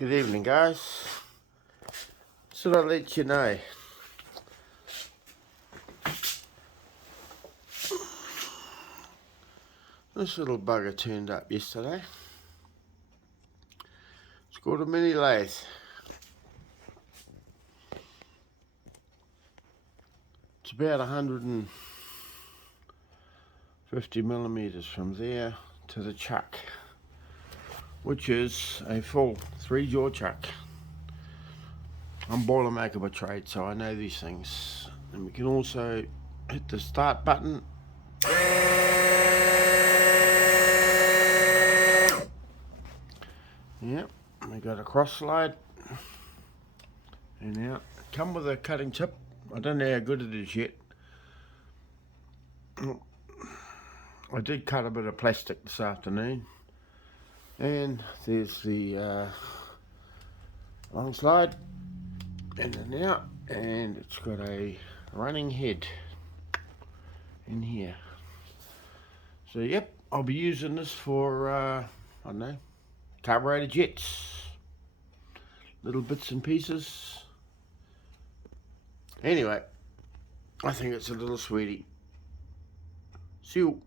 Good evening, guys. Should I let you know? This little bugger turned up yesterday. It's called a mini lathe. It's about 150 millimeters from there to the chuck, which is a full 3-jaw chuck. I'm boiler maker by trade, so I know these things. And we can also hit the start button. Yep, we got a cross slide. And now, come with a cutting tip. I don't know how good it is yet. I did cut a bit of plastic this afternoon. And there's the long slide. In and out. And it's got a running head in here. So yep, I'll be using this for, I don't know, carburetor jets. Little bits and pieces. Anyway, I think it's a little sweetie. See you.